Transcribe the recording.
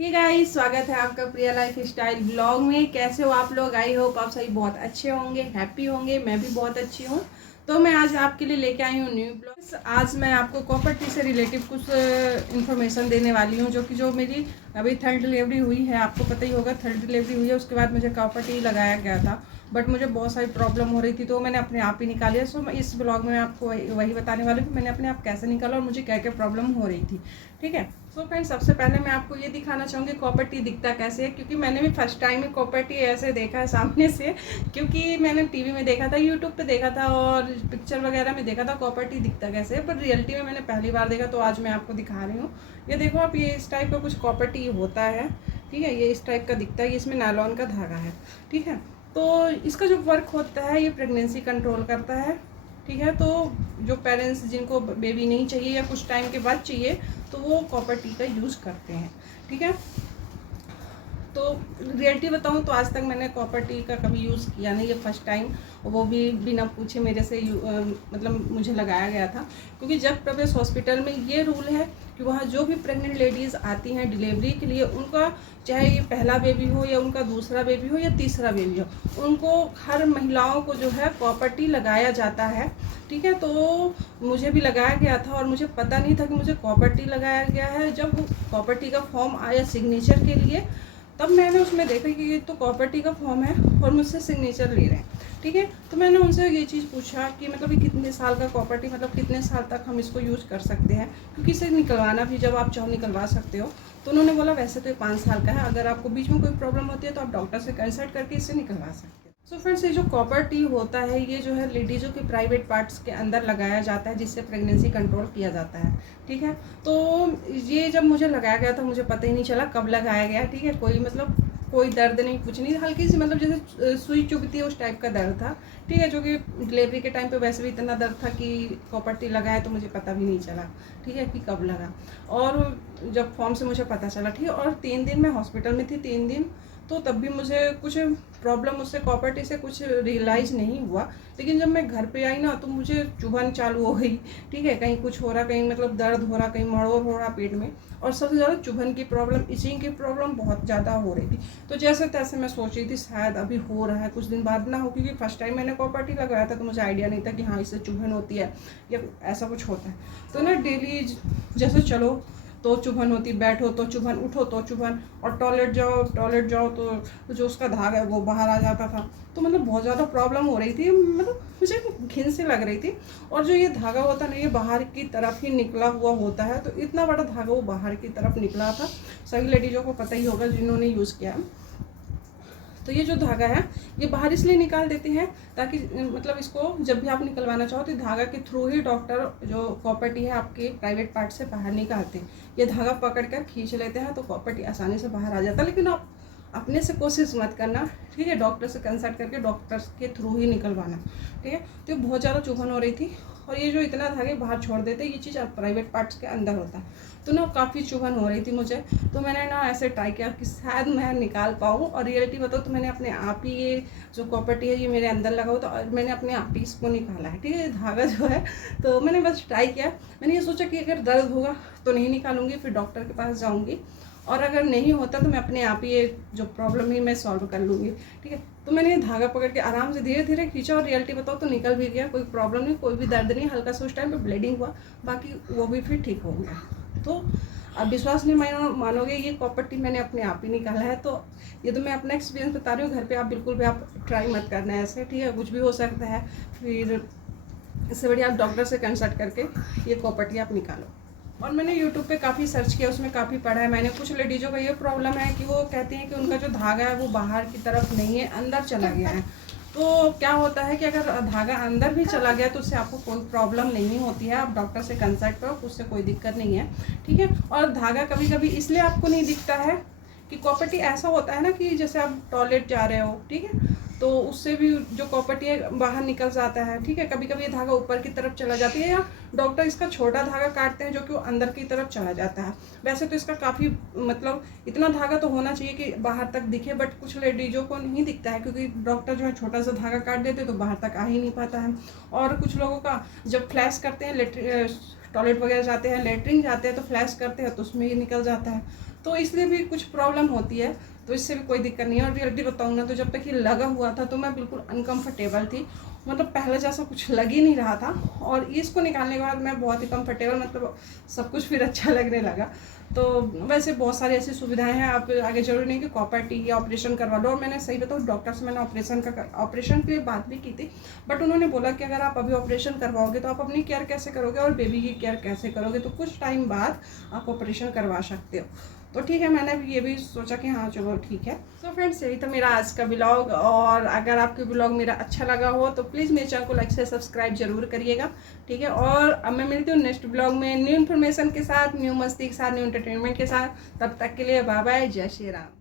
Hey guys, स्वागत है आपका प्रिया लाइफ स्टाइल ब्लॉग में। कैसे हो आप लोग? आई होप आप सभी बहुत अच्छे होंगे, हैप्पी होंगे। मैं भी बहुत अच्छी हूँ। तो मैं आज आपके लिए लेके आई हूँ न्यू ब्लॉग। आज मैं आपको कॉपर टी से रिलेटिव कुछ इन्फॉर्मेशन देने वाली हूँ, जो मेरी अभी थर्ड डिलीवरी हुई है। आपको पता ही होगा, थर्ड डिलीवरी हुई है, उसके बाद मुझे कॉपर टी लगाया गया था, बट मुझे बहुत सारी प्रॉब्लम हो रही थी, तो मैंने अपने आप ही निकाली है। सो मैं इस ब्लॉग में आपको वही बताने वाली हूँ कि मैंने अपने आप कैसे निकाला और मुझे क्या क्या प्रॉब्लम हो रही थी। ठीक है। सो फ्रेंड्स, सबसे पहले मैं आपको ये दिखाना चाहूँगी कॉपर टी दिखता कैसे है, क्योंकि मैंने भी फर्स्ट टाइम ही कॉपर टी ऐसे देखा है सामने से। क्योंकि मैंने टीवी में देखा था, यूट्यूब पे देखा था और पिक्चर वगैरह में देखा था कॉपर टी दिखता कैसे है, पर रियलिटी में मैंने पहली बार देखा। तो आज मैं आपको दिखा रही हूँ। ये देखो आप, ये इस टाइप का कुछ कॉपर टी होता है। ठीक है, ये इस टाइप का दिखता है। इसमें नायलॉन का धागा है। ठीक है। तो इसका जो वर्क होता है, ये प्रेगनेंसी कंट्रोल करता है। ठीक है। तो जो पेरेंट्स जिनको बेबी नहीं चाहिए या कुछ टाइम के बाद चाहिए, तो वो कॉपर टी का यूज़ करते हैं। ठीक है। तो रियलिटी बताऊँ तो आज तक मैंने कॉपर टी का कभी यूज़ किया नहीं, ये फर्स्ट टाइम, वो भी बिना पूछे मेरे से मतलब मुझे लगाया गया था। क्योंकि जब प्रवेश हॉस्पिटल में ये रूल है कि वहाँ जो भी प्रेग्नेंट लेडीज़ आती हैं डिलीवरी के लिए, उनका चाहे ये पहला बेबी हो या उनका दूसरा बेबी हो या तीसरा बेबी हो, उनको हर महिलाओं को जो है कॉपर टी लगाया जाता है। ठीक है। तो मुझे भी लगाया गया था और मुझे पता नहीं था कि मुझे कॉपर टी लगाया गया है। जब कॉपर टी का फॉर्म आया सिग्नेचर के लिए, तब मैंने उसमें देखा कि ये तो कॉपर टी का फॉर्म है और मुझसे सिग्नेचर ले रहे हैं। ठीक है। तो मैंने उनसे ये चीज़ पूछा कि मतलब ये कितने साल का कॉपर टी, मतलब कितने साल तक हम इसको यूज़ कर सकते हैं, क्योंकि इसे निकलवाना भी जब आप चाहो निकलवा सकते हो। तो उन्होंने बोला वैसे तो ये 5 साल का है, अगर आपको बीच में कोई प्रॉब्लम होती है तो आप डॉक्टर से कंसल्ट करके इसे निकलवा सकते हैं। सो फ्रेंड्स, ये जो कॉपर टी होता है, ये जो है लेडीज़ों के प्राइवेट पार्ट्स के अंदर लगाया जाता है, जिससे प्रेगनेंसी कंट्रोल किया जाता है। ठीक है। तो ये जब मुझे लगाया गया था, मुझे पता ही नहीं चला कब लगाया गया। ठीक है। कोई दर्द नहीं, कुछ नहीं, हल्की सी मतलब जैसे सुई चुभती है उस टाइप का दर्द था। ठीक है। जो कि डिलीवरी के टाइम पे वैसे भी इतना दर्द था कि कॉपर टी लगाया तो मुझे पता भी नहीं चला। ठीक है, कि कब लगा। और जब फॉर्म से मुझे पता चला। ठीक है। और 3 दिन मैं हॉस्पिटल में थी, 3 दिन। तो तब भी मुझे कुछ प्रॉब्लम उससे कॉपर टी से कुछ रियलाइज़ नहीं हुआ। लेकिन जब मैं घर पे आई ना, तो मुझे चुभन चालू हो गई। ठीक है। कहीं कुछ हो रहा, कहीं मतलब दर्द हो रहा, कहीं मड़ोर हो रहा पेट में। और सबसे ज़्यादा चुभन की प्रॉब्लम, इचिंग की प्रॉब्लम बहुत ज़्यादा हो रही थी। तो जैसे तैसे मैं सोच रही थी शायद अभी हो रहा है, कुछ दिन बाद ना हो, क्योंकि फर्स्ट टाइम मैंने कॉपर टी लगाया था तो मुझे आइडिया नहीं था कि हाँ इससे चुभन होती है या ऐसा कुछ होता है। तो ना डेली जैसे चलो तो चुभन होती, बैठो तो चुभन, उठो तो चुभन, और टॉयलेट जाओ तो जो उसका धागा है वो बाहर आ जाता था। तो मतलब बहुत ज़्यादा प्रॉब्लम हो रही थी, मतलब मुझे घिन सी लग रही थी। और जो ये धागा होता है ना, ये बाहर की तरफ ही निकला हुआ होता है। तो इतना बड़ा धागा वो बाहर की तरफ निकला था। सभी लेडीज़ों को पता ही होगा जिन्होंने यूज़ किया। तो ये जो धागा है, ये बाहर इसलिए निकाल देते हैं ताकि मतलब इसको जब भी आप निकलवाना चाहो तो धागा के थ्रू ही डॉक्टर जो कॉपर टी है आपके प्राइवेट पार्ट से बाहर निकालते हैं। ये धागा पकड़ कर खींच लेते हैं तो कॉपर टी आसानी से बाहर आ जाता है। लेकिन आप अपने से कोशिश मत करना। ठीक है। डॉक्टर से कंसल्ट करके डॉक्टर के थ्रू ही निकलवाना। ठीक है। तो बहुत ज़्यादा चुभन हो रही थी। और ये जो इतना धागे बाहर छोड़ देते, ये चीज़ प्राइवेट पार्ट्स के अंदर होता है। तो ना काफ़ी चुभन हो रही थी मुझे। तो मैंने ना ऐसे ट्राई किया कि शायद मैं निकाल पाऊँ। और रियलिटी बताओ तो मैंने अपने आप ही ये जो कॉपर टी है ये मेरे अंदर लगा हुआ था और मैंने अपने आप ही इसको निकाला है। ठीक है। धागा जो है, तो मैंने बस ट्राई किया। मैंने ये सोचा कि अगर दर्द होगा तो नहीं निकालूंगी, फिर डॉक्टर के पास जाऊँगी, और अगर नहीं होता तो मैं अपने आप ही ये जो प्रॉब्लम है मैं सॉल्व कर लूँगी। ठीक है। तो मैंने ये धागा पकड़ के आराम से धीरे धीरे खींचा और रियलिटी बताओ तो निकल भी गया। कोई प्रॉब्लम नहीं, कोई भी दर्द नहीं, हल्का सा उस टाइम पे ब्लीडिंग हुआ, बाकी वो भी फिर ठीक हो गया। तो अब विश्वास नहीं मानोगे, ये कॉपर टी मैंने अपने आप ही निकाला है। तो ये तो मैं अपना एक्सपीरियंस बता रही हूँ। घर पे आप बिल्कुल भी आप ट्राई मत करना है ऐसे। ठीक है। कुछ भी हो सकता है। फिर इससे बढ़िया आप डॉक्टर से कंसल्ट करके ये कॉपर टी आप निकालो। और मैंने यूट्यूब पे काफ़ी सर्च किया, उसमें काफ़ी पढ़ा है मैंने। कुछ लेडीज़ों का ये प्रॉब्लम है कि वो कहती हैं कि उनका जो धागा है वो बाहर की तरफ नहीं है, अंदर चला गया है। तो क्या होता है कि अगर धागा अंदर भी चला गया तो उससे आपको कोई प्रॉब्लम नहीं होती है। आप डॉक्टर से कंसल्ट करो, उससे कोई दिक्कत नहीं है। ठीक है। और धागा कभी कभी इसलिए आपको नहीं दिखता है कि कॉपर टी ऐसा होता है ना कि जैसे आप टॉयलेट जा रहे हो, ठीक है, तो उससे भी जो कॉपर टी है बाहर निकल जाता है। ठीक है। कभी कभी ये धागा ऊपर की तरफ चला जाती है, या डॉक्टर इसका छोटा धागा काटते हैं जो कि वो अंदर की तरफ चला जाता है। वैसे तो इसका काफ़ी मतलब इतना धागा तो होना चाहिए कि बाहर तक दिखे, बट कुछ लेडीज़ों को नहीं दिखता है क्योंकि डॉक्टर जो है छोटा सा धागा काट देते तो बाहर तक आ ही नहीं पाता है। और कुछ लोगों का जब फ्लैश करते हैं, टॉयलेट वगैरह जाते हैं, लेटरिन जाते हैं, तो फ्लैश करते हैं तो उसमें ही निकल जाता है। तो इसलिए भी कुछ प्रॉब्लम होती है, तो इससे भी कोई दिक्कत नहीं है। और रियलिटी बताऊँ ना, तो जब तक ये लगा हुआ था तो मैं बिल्कुल अनकंफर्टेबल थी, मतलब पहले जैसा कुछ लग ही नहीं रहा था। और इसको निकालने के बाद मैं बहुत ही कंफर्टेबल, मतलब सब कुछ फिर अच्छा लगने लगा। तो वैसे बहुत सारी ऐसी सुविधाएं हैं, आप आगे जरूरी नहीं कि कॉपर टी या ऑपरेशन करवा लो। और मैंने सही बताऊँ, डॉक्टर से मैंने ऑपरेशन के लिए बात भी की थी, बट उन्होंने बोला कि अगर आप अभी ऑपरेशन करवाओगे तो आप अपनी केयर कैसे करोगे और बेबी की केयर कैसे करोगे, तो कुछ टाइम बाद आप ऑपरेशन करवा सकते हो। तो ठीक है, मैंने ये भी सोचा कि हाँ चलो ठीक है। सो फ्रेंड्स, यही था मेरा आज का ब्लॉग। और अगर आपको ब्लॉग मेरा अच्छा लगा हो तो प्लीज़ मेरे चैनल को लाइक से सब्सक्राइब जरूर करिएगा, ठीक है। और अब मैं मिलती हूँ नेक्स्ट ब्लॉग में न्यू इन्फॉर्मेशन के साथ, न्यू मस्ती के साथ, न्यू एंटरटेनमेंट के साथ। तब तक के लिए बाय बाय, जय श्री राम।